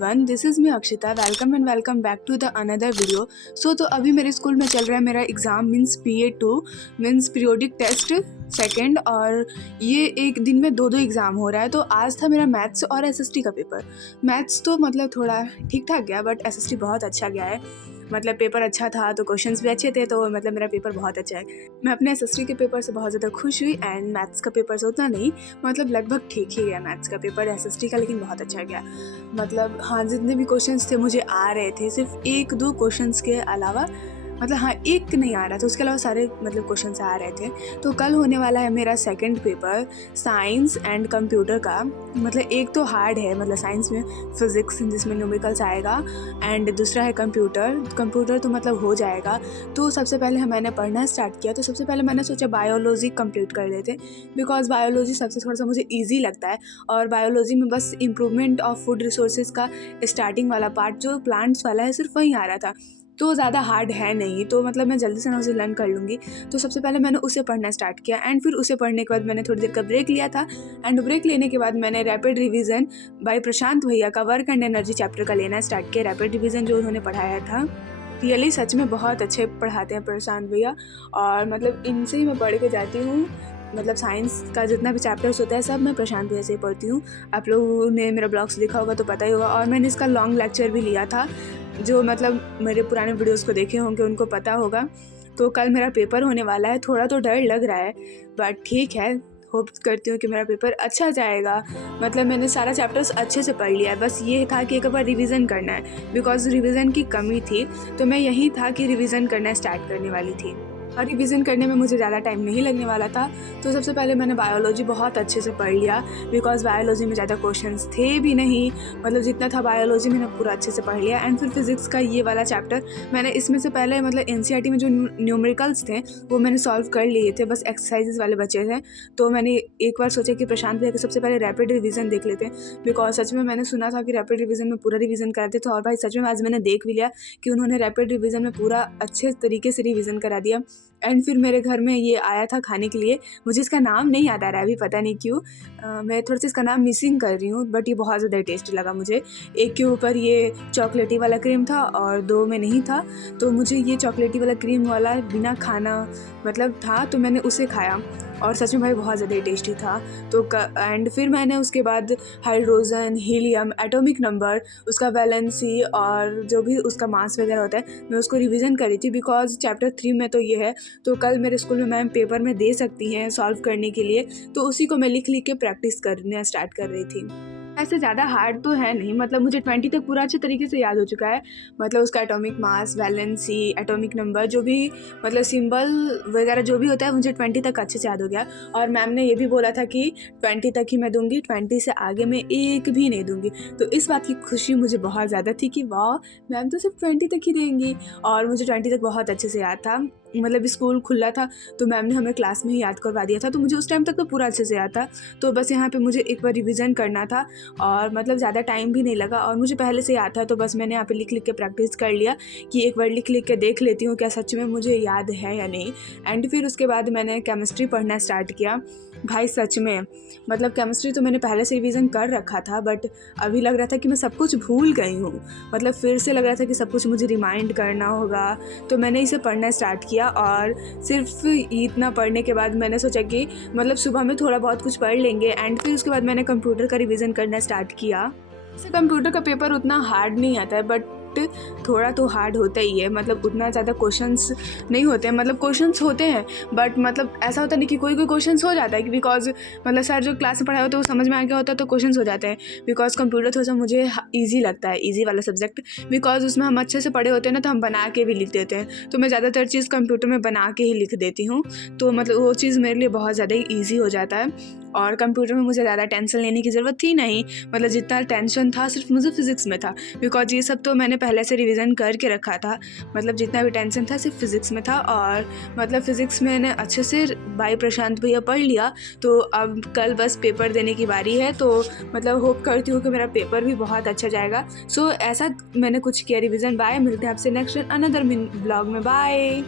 Everyone, this is me Akshita. Welcome and welcome back to the another video. तो अभी मेरे school में चल रहा है मेरा exam means PA2 means periodic test second, और ये एक दिन में दो एग्ज़ाम हो रहा है। तो आज था मेरा मैथ्स और SST का पेपर। मैथ्स तो मतलब थोड़ा ठीक ठाक गया, बट SST बहुत अच्छा गया है। मतलब पेपर अच्छा था तो क्वेश्चंस भी अच्छे थे, तो मतलब मेरा पेपर बहुत अच्छा है। मैं अपने SST के पेपर से बहुत ज़्यादा खुश हुई, एंड मैथ्स का पेपर से उतना नहीं, मतलब लगभग ठीक ही गया मैथ्स का पेपर। SST का लेकिन बहुत अच्छा गया। मतलब हाँ, जितने भी क्वेश्चंस थे मुझे आ रहे थे, सिर्फ एक दो क्वेश्चंस के अलावा, मतलब हाँ एक नहीं आ रहा था, उसके अलावा सारे मतलब क्वेश्चंस आ रहे थे। तो कल होने वाला है मेरा second paper science and computer का। मतलब एक तो हार्ड है, मतलब साइंस में फिज़िक्स जिसमें न्यूमेरिकल्स आएगा, एंड दूसरा है कंप्यूटर तो मतलब हो जाएगा। तो सबसे पहले मैंने पढ़ना स्टार्ट किया, तो सबसे पहले मैंने सोचा बायोलॉजी कंप्लीट कर लेते, बिकॉज बायोलॉजी सबसे थोड़ा सा मुझे ईजी लगता है। और बायोलॉजी में बस इम्प्रूवमेंट ऑफ फूड रिसोर्सेज का स्टार्टिंग वाला पार्ट जो प्लांट्स वाला है, सिर्फ वहीं आ रहा था, तो ज़्यादा हार्ड है नहीं, तो मतलब मैं जल्दी से ना उसे लर्न कर लूँगी। तो सबसे पहले मैंने उसे पढ़ना स्टार्ट किया, एंड फिर उसे पढ़ने के बाद मैंने थोड़ी देर का ब्रेक लिया था, एंड ब्रेक लेने के बाद मैंने रैपिड रिवीजन बाय प्रशांत भैया का वर्क एंड एनर्जी चैप्टर का लेना स्टार्ट किया। रैपिड रिवीजन जो उन्होंने पढ़ाया था, रियली सच में बहुत अच्छे पढ़ाते हैं प्रशांत भैया, और मतलब इनसे ही मैं पढ़ के जाती हूँ। मतलब साइंस का जितना भी चैप्टर्स होता है सब मैं प्रशांत भैया से ही पढ़ती हूँ। आप लोगों ने मेरा ब्लॉग्स देखा होगा तो पता ही होगा, और मैंने इसका लॉन्ग लेक्चर भी लिया था, जो मतलब मेरे पुराने वीडियोस को देखे होंगे उनको पता होगा। तो कल मेरा पेपर होने वाला है, थोड़ा तो डर लग रहा है, बट ठीक है, होप करती हूँ कि मेरा पेपर अच्छा जाएगा। मतलब मैंने सारा चैप्टर्स अच्छे से पढ़ लिया है, बस ये था कि एक बार रिवीजन करना है, बिकॉज रिवीजन की कमी थी। तो मैं यही था कि रिवीजन करना स्टार्ट करने वाली थी, और रिवीजन करने में मुझे ज़्यादा टाइम नहीं लगने वाला था। तो सबसे पहले मैंने बायोलॉजी बहुत अच्छे से पढ़ लिया, बिकॉज बायोलॉजी में ज़्यादा क्वेश्चंस थे भी नहीं, मतलब जितना था बायोलॉजी मैंने पूरा अच्छे से पढ़ लिया। एंड फिर फिज़िक्स का ये वाला चैप्टर मैंने इसमें से पहले मतलब NCERT में जो न्यूमेरिकल्स थे वो मैंने सॉल्व कर लिए थे, बस एक्सरसाइजेस वाले बचे थे। तो मैंने एक बार सोचा कि प्रशांत भैया को सबसे पहले रैपिड रिवीजन देख लेते हैं, बिकॉज सच में मैंने सुना था कि रैपिड रिवीजन में पूरा रिवीजन कराते थे, और भाई सच में आज मैंने देख भी लिया कि उन्होंने रैपिड रिवीजन में पूरा अच्छे तरीके से रिवीजन करा दिया। एंड फिर मेरे घर में ये आया था खाने के लिए, मुझे इसका नाम नहीं याद आ रहा है अभी, पता नहीं क्यों मैं थोड़ा सा इसका नाम मिसिंग कर रही हूँ, बट ये बहुत ज़्यादा टेस्टी लगा मुझे। एक के ऊपर ये चॉकलेटी वाला क्रीम था और दो में नहीं था, तो मुझे ये चॉकलेटी वाला क्रीम वाला बिना खाना मतलब था, तो मैंने उसे खाया, और सच में भाई बहुत ज़्यादा टेस्टी था। तो एंड फिर मैंने उसके बाद हाइड्रोजन, हीलियम, एटॉमिक नंबर, उसका वैलेंसी और जो भी उसका मास वगैरह होता है, मैं उसको रिवीजन करी थी, बिकॉज चैप्टर 3 में तो ये है। तो कल मेरे स्कूल में मैम पेपर में दे सकती हैं सॉल्व करने के लिए, तो उसी को मैं लिख के प्रैक्टिस करना स्टार्ट कर रही थी। ऐसे ज़्यादा हार्ड तो है नहीं, मतलब मुझे 20 तक पूरा अच्छे तरीके से याद हो चुका है। मतलब उसका atomic mass, valency, atomic number, जो भी मतलब सिंबल वगैरह जो भी होता है, मुझे 20 तक अच्छे से याद हो गया। और मैम ने ये भी बोला था कि 20 तक ही मैं दूंगी, 20 से आगे मैं एक भी नहीं दूंगी। तो इस बात की खुशी मुझे बहुत ज़्यादा थी कि वाह, मैम तो सिर्फ 20 तक ही देंगी, और मुझे 20 तक बहुत अच्छे से याद था। मतलब स्कूल खुला था तो मैम ने हमें क्लास में ही याद करवा दिया था, तो मुझे उस टाइम तक तो पूरा अच्छे से याद था। तो बस यहाँ पे मुझे एक बार रिवीजन करना था, और मतलब ज़्यादा टाइम भी नहीं लगा, और मुझे पहले से याद था, तो बस मैंने यहाँ पे लिख के प्रैक्टिस कर लिया कि एक बार लिख के देख लेती हूँ क्या सच में मुझे याद है या नहीं। एंड फिर उसके बाद मैंने केमिस्ट्री पढ़ना स्टार्ट किया। भाई सच में मतलब केमिस्ट्री तो मैंने पहले से रिवीजन कर रखा था, बट अभी लग रहा था कि मैं सब कुछ भूल गई हूँ। मतलब फिर से लग रहा था कि सब कुछ मुझे रिमाइंड करना होगा, तो मैंने इसे पढ़ना स्टार्ट किया। और सिर्फ इतना पढ़ने के बाद मैंने सोचा कि मतलब सुबह में थोड़ा बहुत कुछ पढ़ लेंगे, एंड फिर उसके बाद मैंने कंप्यूटर का रिवीजन करना स्टार्ट किया। वैसे कंप्यूटर का पेपर उतना हार्ड नहीं आता है, बट थोड़ा तो हार्ड होता ही है। मतलब उतना ज़्यादा क्वेश्चंस नहीं होते हैं, मतलब क्वेश्चंस होते हैं, बट मतलब ऐसा होता नहीं कि कोई क्वेश्चंस हो जाता है कि बिकॉज मतलब सर जो क्लास में पढ़ाया होता है वो समझ में आ गया होता है तो क्वेश्चंस हो जाते हैं। बिकॉज कंप्यूटर थोड़ा सा मुझे ईजी लगता है, ईजी वाला सब्जेक्ट, बिकॉज उसमें हम अच्छे से पढ़े होते हैं ना, तो हम बना के भी लिख देते हैं। तो मैं ज़्यादातर चीज़ कंप्यूटर में बना के ही लिख देती हूँ, तो मतलब वो चीज़ मेरे लिए बहुत ज़्यादा ही ईजी हो जाता है। और कंप्यूटर में मुझे ज़्यादा टेंशन लेने की ज़रूरत थी नहीं, मतलब जितना टेंशन था सिर्फ मुझे फिज़िक्स में था, बिकॉज ये सब तो मैंने पहले से रिवीजन करके रखा था। मतलब जितना भी टेंशन था सिर्फ फिज़िक्स में था, और मतलब फ़िज़िक्स में मैंने अच्छे से बाय प्रशांत भैया पढ़ लिया। तो अब कल बस पेपर देने की बारी है, तो मतलब होप करती हूँ कि मेरा पेपर भी बहुत अच्छा जाएगा। सो ऐसा मैंने कुछ किया रिवीजन। बाय, मिलते हैं आपसे नेक्स्ट अनदर ब्लॉग में। बाय।